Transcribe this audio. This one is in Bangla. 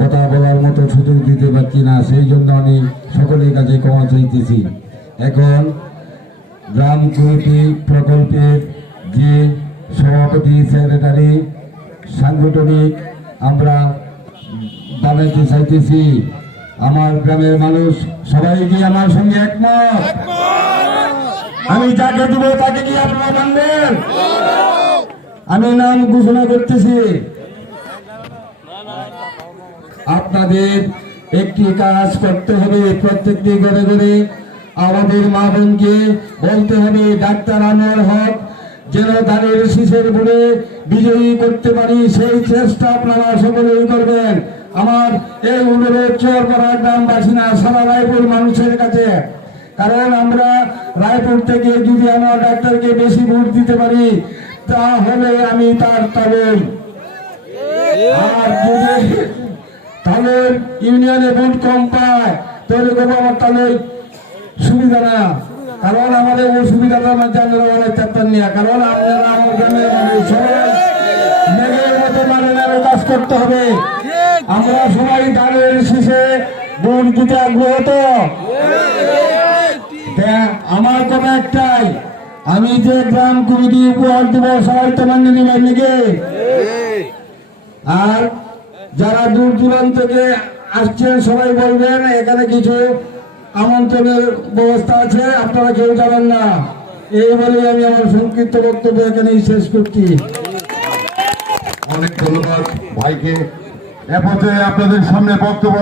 কথা বলার মতো সুযোগ দিতে পারছি না, সেই জন্য আমি সকলের কাছে ক্ষমা চাইতেছি। এখন গ্রাম কমিটি প্রকল্পের যে সভাপতি সেক্রেটারি সাংগঠনিক আমরা বানাইতে চাইতেছি। আমার গ্রামের মানুষ সবাই কি আমার সঙ্গে একমত? আমি যাকে দিব তাকে কি আপনারা মানবেন? আমি নাম ঘোষণা করতেছি। আপনাদের একটি কাজ করতে হবে, প্রত্যেকটি ঘরে ঘরে আমাদের মা বোনকে বলতে হবে ডাক্তার আনোয়ার হক যেন ধানের শীষের বলে বিজয়ী করতে পারি, সেই চেষ্টা আপনারা সকলেই করবেন। আমার এই অনুরোধ চরপাড়া গ্রামবাসী না, সারা রায়পুর মানুষের কাছে। কারণ আমরা রায়পুর থেকে যদি আমার ডাক্তারকে বেশি ভোট দিতে পারি তাহলে আমি তার তালুল, আর যদি তাহলে ইউনিয়নে ভোট কম পায় তাহলে আমার তাহলে সুবিধা না। কারণ আমাদের ওই সুবিধাটার মধ্যে আপনারা অনেক চাপ্তান নিয়ে, কারণ আপনারা আমার গ্রামের মানুষ সবাই মেঘের মতো মানের কাজ করতে হবে। আমরা সবাই ধানের শীষে ভোট দিতে আগ্রহ তো। আমার কথা একটাই, আমি যে গ্রাম কমিটি উপহার দেব সবাই তো মান্য নেবেন নাকি? আর যারা দূর দূরান্ত থেকে আসছেন সবাই বলবেন এখানে কিছু আমন্ত্রণের ব্যবস্থা আছে, আপনারা কেউ যাবেন না। এই বলে আমি আমার সংক্ষিপ্ত বক্তব্য এখানেই শেষ করছি। অনেক ধন্যবাদ ভাইকে। এ পর্যায়ে আপনাদের সামনে বক্তব্য